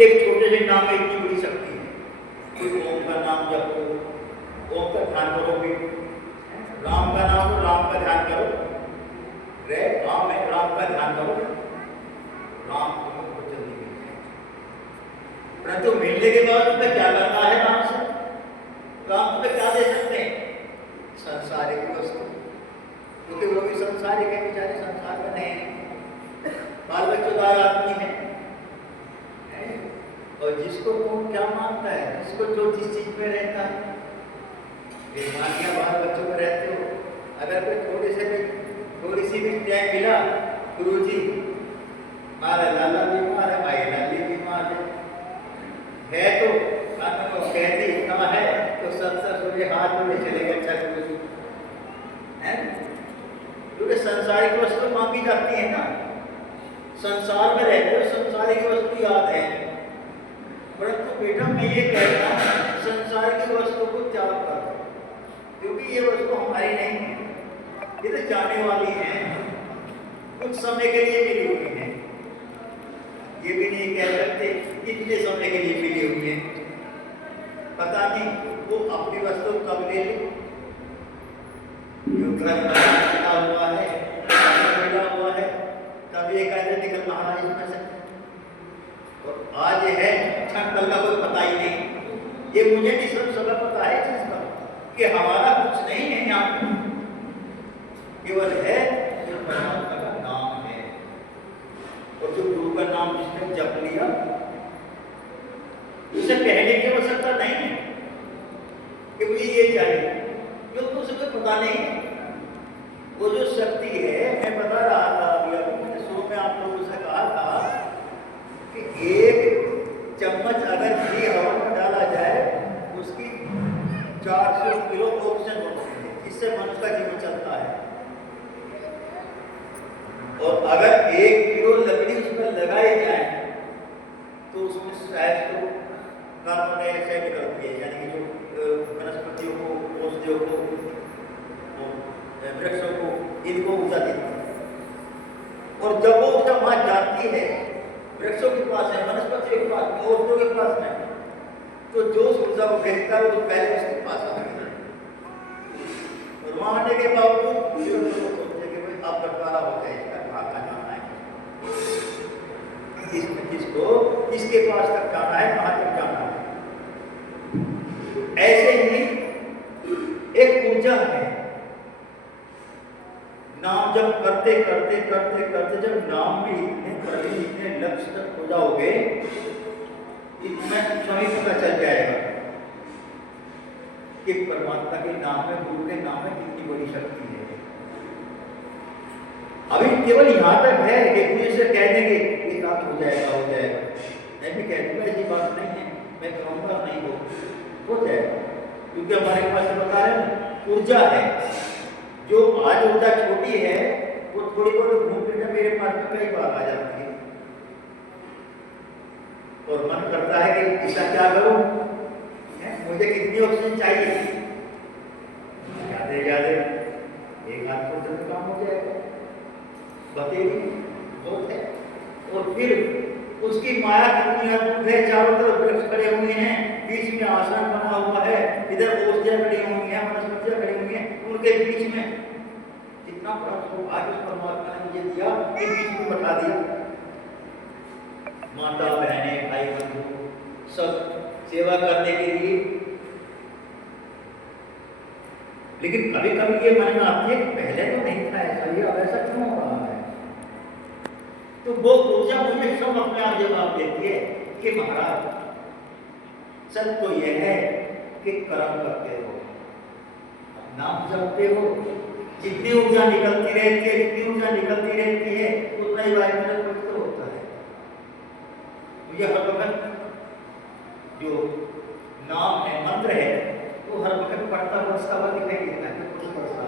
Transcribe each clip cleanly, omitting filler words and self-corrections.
एक छोटे से नाम में इतनी बड़ी शक्ति है। कोई ओम का नाम जपो, ओम का ध्यान करोगे, राम का नाम तो राम का ध्यान करो, रे राम है, राम का ध्यान करो, राम तुम्हें बहुत जल्दी मिल जाएगा। परंतु मिलने के बाद तुम्हें क्या करना है राम से? राम तुम्हें क्या दे सकते हैं? संसारिक वस्तु, क्योंकि वो भी संसारिक है, बेचारे संसार में नहीं है, बाल बच्चेदार आदमी है। और जिसको कौन क्या मानता है, जिसको जो जिस चीज में रहता है, मान लिया बाल बच्चों में रहते हो, अगर कोई थोड़ी सी भी टाइम मिला, गुरुजी हमारा लाला बीमार है, भाई लाली बीमार है तो कहती कहाँ है तो सर हाथ में चले गए, अच्छा गुरुजी है। क्योंकि संसारिक वस्तु मांगी जाती है ना, संसार में रहते हो, संसारिक वस्तु याद है। परंतु बेटा मैं ये कहता हूँ संसार की वस्तु को त्याग कर, क्योंकि ये वस्तु हमारी नहीं है, ये तो जाने वाली है, कुछ समय के लिए मिली हुई है। ये भी नहीं कह सकते कितने समय के लिए मिली हुई है, पता नहीं वो अपनी वस्तु कब ले ले। जो घर बना हुआ है, मिला हुआ है, तब ये कहते निकल महाराज में से, और आज है क्षण कल का कोई पता ही नहीं। ये मुझे भी सब समय पता है चीज का कि हमारा कुछ नहीं है, यहाँ केवल है जो परमात्मा का नाम है। और जो गुरु का नाम जिसने जप लिया उसे कहने की आवश्यकता नहीं है कि मुझे ये चाहिए, क्योंकि उसे कोई पता नहीं है। वो जो शक्ति है, मैं बता रहा था अभी मैंने शुरू में आप लोगों से कहा था कि एक चम्मच अगर घी हवा में डाला जाए उसकी 400 किलो ऑक्सीजन होती है, इससे मनुष्य का जीवन चलता है। और अगर 1 किलो लकड़ी उसमें लगाई जाए तो उसमें शायद तो कार्बन डाइऑक्साइड निकलती है, यानी कि जो वनस्पतियों को, औषधियों को, वृक्षों को, इनको ऊर्जा देती है। और जब वो ऊर्जा वहां जाती है, वृक्षों के पास है, वनस्पतियों के पास, औषधियों के पास है, तो जो ऊर्जा को भेजता है वो पहले उसके पास आता है। और वहां आने के बावजूद सोचते कि भाई आप बंटवारा हो जाएगा, कहाँ का जाना है, किसको किसके पास तक जाना है, कहाँ तक जाना है। ऐसे ही एक ऊर्जा है, नाम जब करते करते करते करते जब नाम में इतने लक्ष्य तक हो जाओगे, इसमें स्वयं पता चल जाएगा कि परमात्मा के नाम में, गुरु के नाम में कितनी बड़ी शक्ति है। अभी केवल यहाँ तक है कि गुरु से कह देंगे ये काम हो जाएगा, हो जाएगा, मैं भी कह दूंगा ऐसी बात नहीं है, मैं कहूँगा नहीं हो जाएगा, क्योंकि हमारे पास बता रहे ऊर्जा है। जो आज ऊर्जा छोटी है वो थोड़ी बहुत घूम फिर मेरे पास में कई बार आ जाती है, और मन करता है कि इसका क्या करूं, मुझे कितनी ऑक्सीजन चाहिए, ज्यादा एक हाथ तो काम हो जाएगा, बतेगी बहुत है। और फिर उसकी माया कितनी अद्भुत है, चारों तरफ वृक्ष खड़े हुए हैं, बीच में आश्रम बना हुआ है, इधर औषधियां खड़ी हुई हैं, वनस्पतियां खड़ी हुई हैं, उनके बीच में कितना बड़ा आज उस परमात्मा ने मुझे दिया कि बीच में बैठा दिया। माता बहने भाई बंधु सब सेवा करने के लिए, लेकिन कभी कभी ये मन में आती है कि पहले तो नहीं था ऐसा, ये अब ऐसा क्यों हो रहा है। तो वो ऊर्जा मुझे सब अपने आप जवाब देती है कि महाराज सच तो यह है कि कर्म करते हो, नाम जपते हो, जितनी ऊर्जा निकलती रहती है, जितनी ऊर्जा निकलती रहती है उतना ही वायुमंडल पवित्र होता है। तो यह हर वक्त जो नाम है, मंत्र है, वो हर वक्त पढ़ता बरसता हुआ दिखाई देता है, कुछ बरसता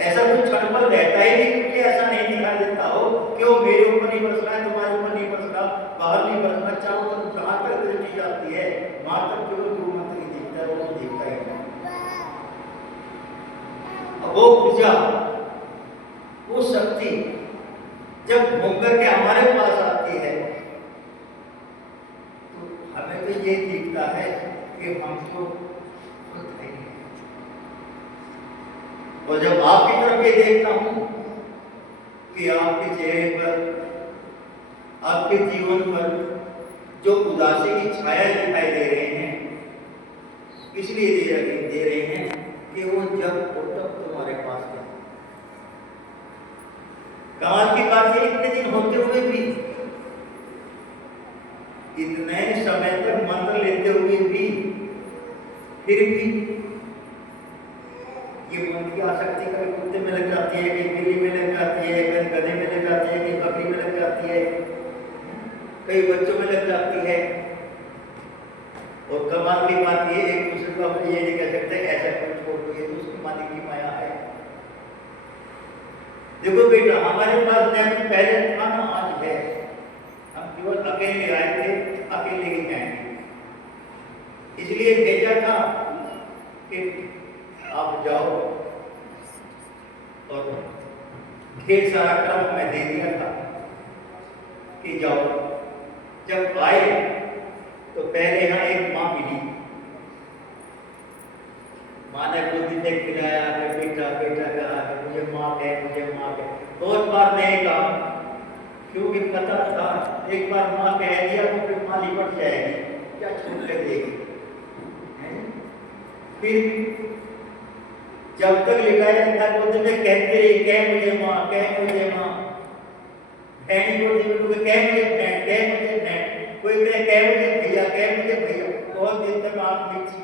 ऐसा कुछ छटपट रहता ही नहीं, क्योंकि ऐसा नहीं दिखाई देता हो क्यों मेरे ऊपर नहीं बरस रहा है, तुम्हारे ऊपर नहीं बरस रहा, बाहर नहीं बरस रहा, चारों तरफ जहां तक दृष्टि जाती है वहां तक केवल गुरु मंत्र ही दिखता है, वो दिखता है। वो ऊर्जा, वो शक्ति जब घूम करके हमारे पास आती है कि हम तो खुद हैं। और जब आपकी तरफ ये देखता हूं कि आपके चेहरे पर, आपके जीवन पर जो उदासी की छाया दिखाई दे रहे हैं, इसलिए दे रहे हैं कि वो जब तब तुम्हारे पास है। कमाल की बात है, इतने दिन होते हुए भी, इतने समय तक मंत्र लेते हुए भी, फिर भी ये मन की आसक्ति कभी कुत्ते में लग जाती है, कहीं बिल्ली में लग जाती है, कहीं गधे में लग जाती है, कहीं बकरी में लग जाती है, कई बच्चों में लग जाती है। और कमाल की बात ये, एक दूसरे को अपने ये नहीं कह सकते ऐसा कुछ छोड़ दो, ये तो उसकी मालिक की माया है। देखो बेटा, हमारे पास नैन पहले था ना, आज है। हम केवल अकेले आए थे, अकेले ही जाएंगे। इसलिए भेजा था कि आप जाओ, और ढेर सारा क्रम मैं दे दिया था कि जाओ। जब आए तो पहले यहाँ एक माँ मिली, माँ ने गोदी में खिलाया, बेटा बेटा कहा, मुझे माँ कहे, मुझे माँ कहे। बहुत बार नहीं कहा, क्योंकि पता था एक बार माँ कह दिया तो फिर माँ लिपट जाएगी, क्या छूट कर देगी। फिर जब तक लिटाया था गोदी में कहते रही, कह मुझे माँ, कह मुझे माँ। बहनी गोदी में कह मुझे बहन, कह मुझे बहन। कोई कह मुझे भैया, कह मुझे भैया। बहुत दिन तक आँख मीची,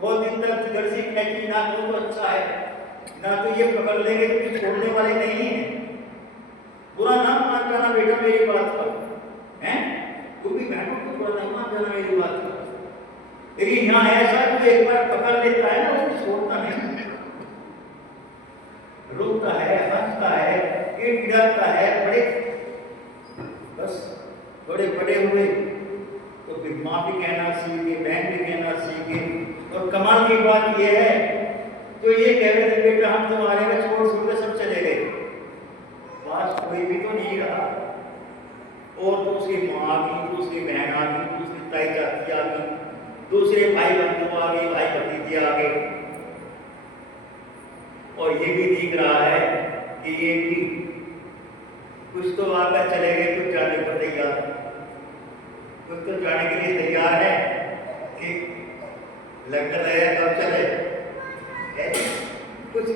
बहुत दिन तक जर्सी खींची, ना तो अच्छा है, ना तो ये पकड़ लेंगे तो छोड़ने वाले नहीं है। बुरा ना मान जाना बेटा मेरी बात पर, हैं? तू भी बहनों को बुरा नहीं मान जाना मेरी बात पर। लेकिन यहाँ ऐसा जो एक बार पकड़ लेता है ना, वो छोड़ता नहीं, रोता है, हंसता है, गिड़गिड़ाता है, बस बड़े बड़े हुए तो फिर माँ भी कहना सीखे, बहन भी कहना सीखे। और कमाल की बात यह है, तो ये कह रहे थे बेटा हम तुम्हारे में छोड़ छोड़ के सब चले गए, पास कोई भी तो नहीं रहा। और दूसरी माँ आ गई, दूसरी बहन आ गई, दूसरी ताई चाची आ गई, दूसरे भाई बंधु आ गए, भाई भतीजे आ गए। और ये भी दिख रहा है कि ये भी कुछ तो आकर चले गए, कुछ जाने को तैयार, कुछ तो जाने के लिए तैयार है कि लगता है कब चले, कुछ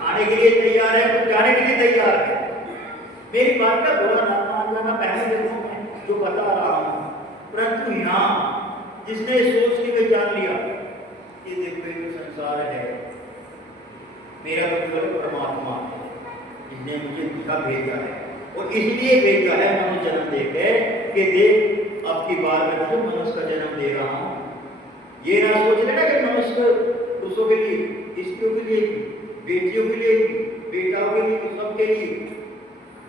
आने के लिए तैयार है, कुछ जाने के लिए तैयार है। मेरी बात का बुरा ना मान जाना, पहले देखो मैं जो बता रहा हूँ, परंतु यहाँ जिसने सोच के जान लिया कि देखो ये संसार है, मेरा केवल परमात्मा जिसने मुझे दिखा भेजा है, और इसलिए भेजा है मनुष्य जन्म देकर कि देख अब की बार मैं तुझे मनुष्य का जन्म दे रहा हूँ। ये ना सोच लेना कि मनुष्य पुरुषों के लिए, स्त्रियों के लिए, बेटियों के लिए, बेटाओं के लिए, सबके लिए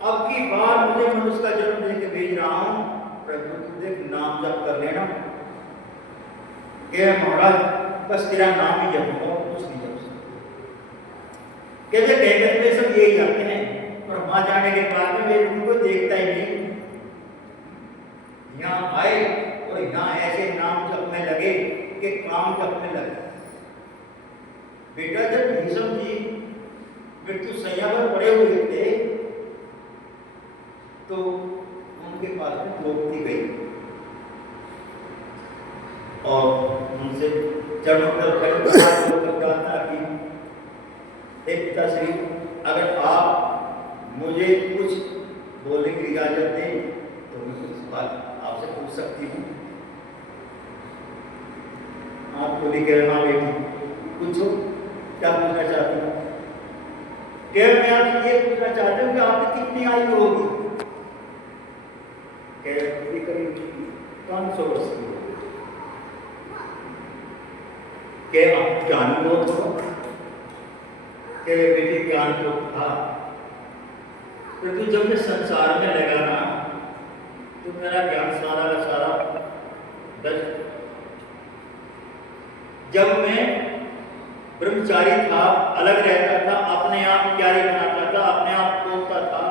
अब की बार मुझे मनुष्य का जन्म देकर भेज रहा हूँ। प्रभु तू देख नाम जप कर लेना कि महाराज बस तेरा नाम ही जप हो, कुछ नहीं जप सकते। कहते कहते में सब यही जाते हैं, और वहां जाने के बाद में मेरे उनको देखता ही नहीं। यहाँ आए और यहाँ ऐसे नाम जपने लगे कि काम जपने लगे। बेटा जब भीष्म जी मृत्यु सैया पर पड़े हुए थे तो उनके पास में द्रौपदी गई और उनसे चरणों पर प्रार्थना की, हे पिताश्री अगर आप मुझे कुछ बोलने की इजाजत दें तो मैं कुछ बात आपसे पूछ सकती हूँ। आप बोली कह रहा बेटी पूछो, क्या पूछना चाहती हूँ? कह मैं आपसे ये पूछना चाहती हूँ कि आपकी कितनी आयु होगी? करीब 500 वर्ष की होगी। क्या आप ज्ञानी बहुत हो? क्या बेटी ज्ञान तो था, परंतु जब मैं संसार में लगा ना तो मेरा ज्ञान सारा का सारा दस। जब मैं ब्रह्मचारी था, अलग रहता था, अपने आप क्यारी बनाता था, अपने आप बोलता था,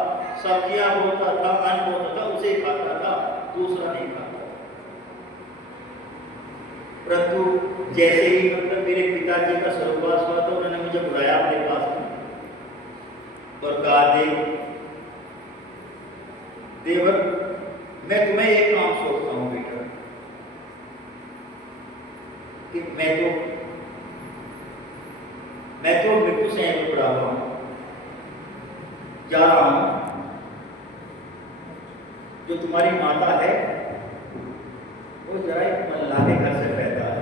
सब्जियां बोलता था, अन्न बोलता था, उसे खाता था, दूसरा नहीं खाता। परंतु जैसे ही मतलब मेरे पिताजी का स्वर्गवास हुआ तो उन्होंने मुझे बुलाया अपने पास में और कहा, देवर, मैं तुम्हें एक काम सोचता हूँ बेटा, कि मैं तो मृत्यु से पड़ा हुआ हूँ, जा रहा हूँ। जो तुम्हारी माता है वो जरा एक मल्लाह के घर से पैदा है,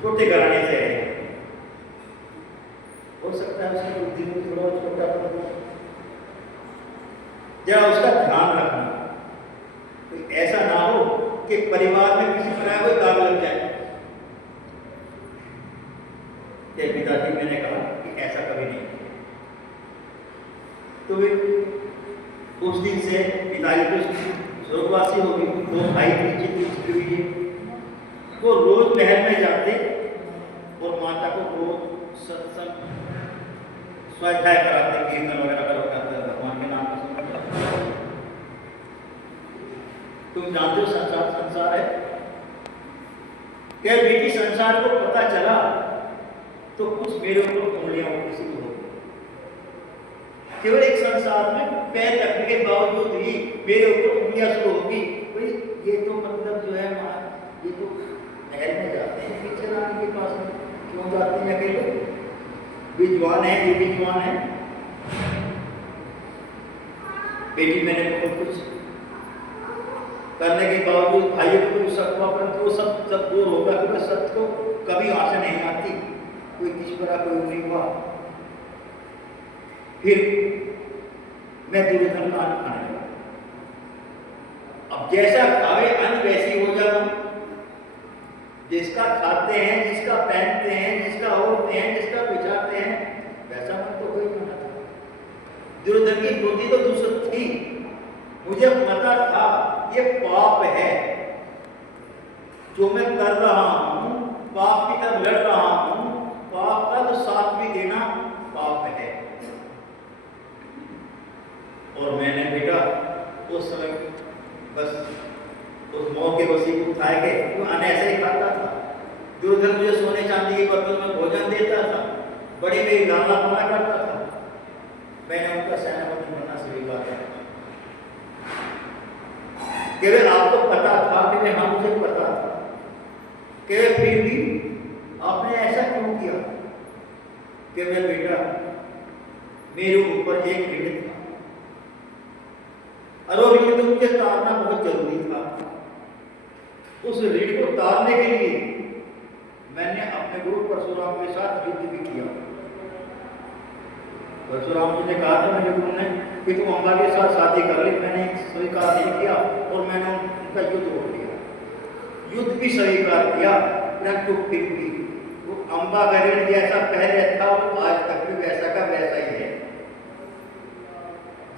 छोटे घराने से है। हो सकता है उसकी बुद्धि में थोड़ा छोटा हो, जरा उसका ध्यान रखना, तो ऐसा ना हो कि परिवार में किसी तरह कोई दाग लग जाए। पिताजी मैंने कहा कि ऐसा कभी नहीं। तो उस दिन से पिताजी तो स्वर्गवासी हो गए, 2 भाई थे, वो रोज महल में जाते और माता को रोज सत्संग स्वाध्याय कराते, कीर्तन वगैरह करवाते, भगवान के नाम पर। तुम जानते हो संसार है क्या बेटी? संसार को पता चला तो कुछ मेरे ऊपर उंगलियां उठनी शुरू हो गई। केवल एक संसार में पैर रखने के बावजूद ही मेरे ऊपर उंगलियां शुरू होगी। भाई ये तो मतलब जो है, ये तो महल में जाते हैं पीछे रानी के पास में, क्यों जाते हैं अकेले? विद्वान है, ये विद्वान है। बेटी मैंने बहुत कुछ करने के बावजूद भाइयों को भी शक हुआ, परंतु वो सब दूर होगा, क्योंकि सत्य को कभी आशा नहीं आती, कोई किस तरह कोई नहीं हुआ। फिर मैं दुर्योधन का अन्न खाने लगा। अब जैसा खावे अन्न वैसी हो जाऊं, जिसका खाते हैं, जिसका पहनते हैं, जिसका ओढ़ते हैं, जिसका बिछाते हैं, वैसा मन तो कोई नहीं था। दुर्योधन की बुद्धि तो दूसरी थी। मुझे पता था ये पाप है जो मैं कर रहा हूं, पाप की तरफ लड़ रहा हूं, पाप का तो साथ भी देना पाप है। और मैंने बेटा उस समय बस उस मौके वसी को उठाए गए, वो अनैसे ही खाता था। दुर्योधन मुझे सोने चांदी के बर्तन में भोजन देता था, बड़ी मेरी लाला पाला करता था। मैंने उनका सेनापति बनना स्वीकार किया। केवल आपको पता था कि हाँ, मुझे पता था, केवल फिर भी आपने ऐसा क्यों किया? कि मैं बेटा, मेरे ऊपर एक ऋण था और वो ऋण तो मुझे तारना बहुत जरूरी था। उस ऋण को तारने के लिए मैंने अपने गुरु परशुराम के साथ युद्ध भी किया। परशुराम जी ने कहा था मेरे गुरु ने कि तुम अम्बा के साथ शादी कर ली, मैंने स्वीकार नहीं किया और मैंने उनका युद्ध हो गया। युद्ध भी स्वीकार किया, परंतु फिर भी वो अम्बा का ऋण जैसा पहले था वो आज तक भी वैसा का वैसा ही है।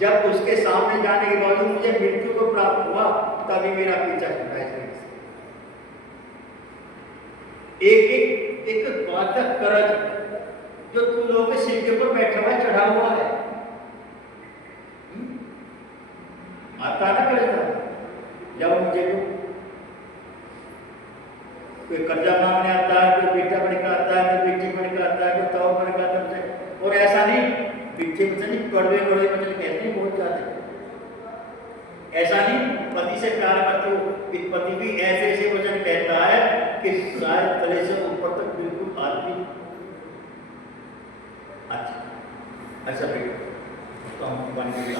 जब उसके सामने जाने के बावजूद मुझे मृत्यु को प्राप्त हुआ, तभी मेरा पीछा छूटा। एक बाधक कर्ज जो तुम लोगों के सिर के ऊपर बैठा हुआ चढ़ा हुआ है, आता ना कर्जा। जब मुझे कोई कर्जा मांगने आता है, कोई बेटा बने का आता है, कोई बेटी बने का आता है, कोई ताऊ बने का आता है, और ऐसा नहीं पीछे नहीं कड़वे कड़वे मतलब कहते हैं बहुत ज्यादा। ऐसा नहीं पति से प्यार करते हो, पति भी ऐसे ऐसे वचन कहता है कि शायद तले से ऊपर तक बिल्कुल आदमी। अच्छा बेटा, तो हम बन के